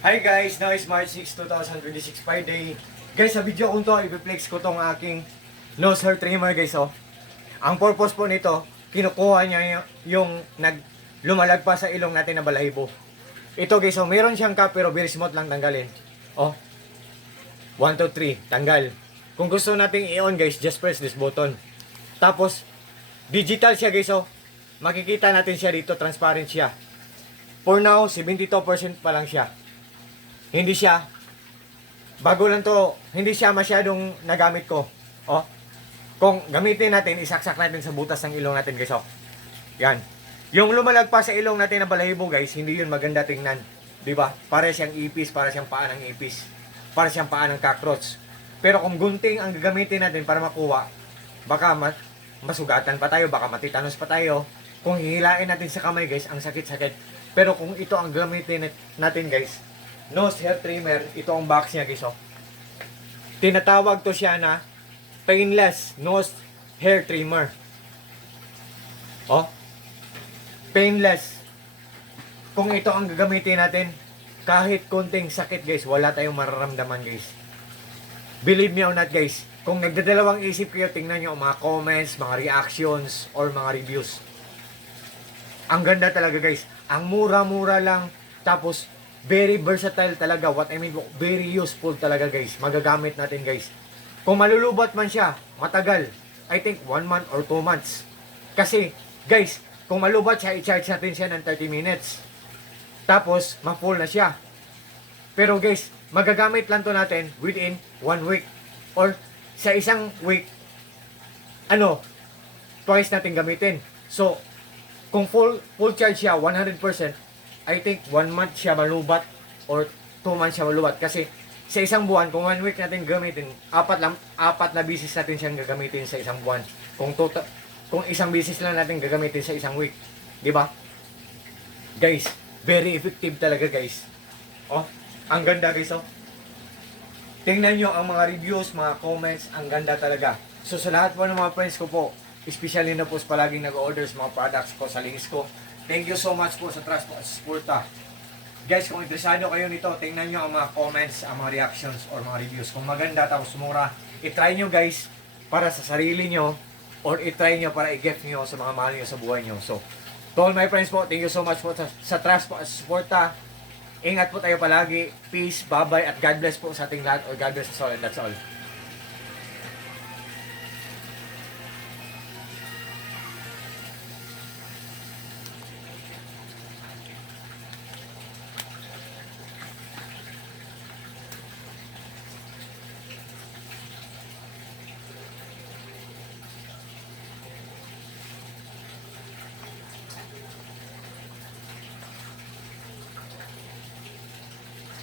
Hi guys, now is March 6, 2026 Friday. Guys, sa video kong to, i-flex ko tong aking nose hair trimmer guys, oh. Ang purpose po nito, kinukuha niya yung lumalagpas sa ilong natin na balahibo. Ito guys, oh, meron siyang cap pero very smooth lang tanggalin. Oh, 1, 2, 3, tanggal. Kung gusto nating i-on guys, just press this button. Tapos, digital siya guys, oh. Makikita natin siya dito, transparent siya. For now, 72% pa lang siya. Hindi siya, bago lang to, hindi siya masyadong nagamit ko. Oh, kung gamitin natin, isaksak natin sa butas ng ilong natin guys, oh. Yan. Yung lumalagpas sa ilong natin na balahibo guys, hindi yun maganda tingnan. Diba? Para siyang ipis, para siyang paa ng ipis. Para siyang paa ng cockroach. Pero kung gunting ang gagamitin natin para makuha, baka masugatan pa tayo, baka matitanos pa tayo. Kung hihilain natin sa kamay guys, ang sakit-sakit. Pero kung ito ang gamitin natin guys, nose hair trimmer, ito ang box niya guys, oh. Tinatawag to siya na painless nose hair trimmer. Oh. Painless. Kung ito ang gagamitin natin, kahit konting sakit guys, wala tayong mararamdaman guys. Believe me or not guys, kung nagdadalawang isip kayo, tingnan nyo ang mga comments, mga reactions, or mga reviews. Ang ganda talaga guys. Ang mura-mura lang, tapos very versatile talaga. What I mean, very useful talaga guys. Magagamit natin guys. Kung malulubat man siya, matagal. I think 1 month or 2 months. Kasi guys, kung malubat siya, i-charge natin siya ng 30 minutes. Tapos, ma-full na siya. Pero guys, magagamit lang to natin within 1 week. Or sa isang week, twice natin gamitin. So, kung full charge siya, 100%, I think 1 month siya malubat or 2 months siya malubat. Kasi sa isang buwan, kung 1 week natin gamitin, apat na bisis natin siyang gagamitin sa isang buwan. Kung isang bisis lang natin gagamitin sa isang week. Di ba? Guys, very effective talaga guys. Oh, ang ganda guys, oh. Tingnan nyo ang mga reviews, mga comments, ang ganda talaga. So sa lahat po ng mga friends ko po, especially na po palaging nag-order sa mga products ko sa links ko, thank you so much po sa trust po at support. Guys, kung interesado kayo nito, tingnan nyo ang mga comments, ang mga reactions, or mga reviews. Kung maganda tapos mura, itry nyo guys para sa sarili nyo, or itry nyo para i-gift nyo sa mga mahal nyo sa buhay nyo. So, to all my friends po, thank you so much po sa trust po at support. Ingat po tayo palagi. Peace, bye-bye, at God bless po sa ating lahat, or God bless us all, and that's all.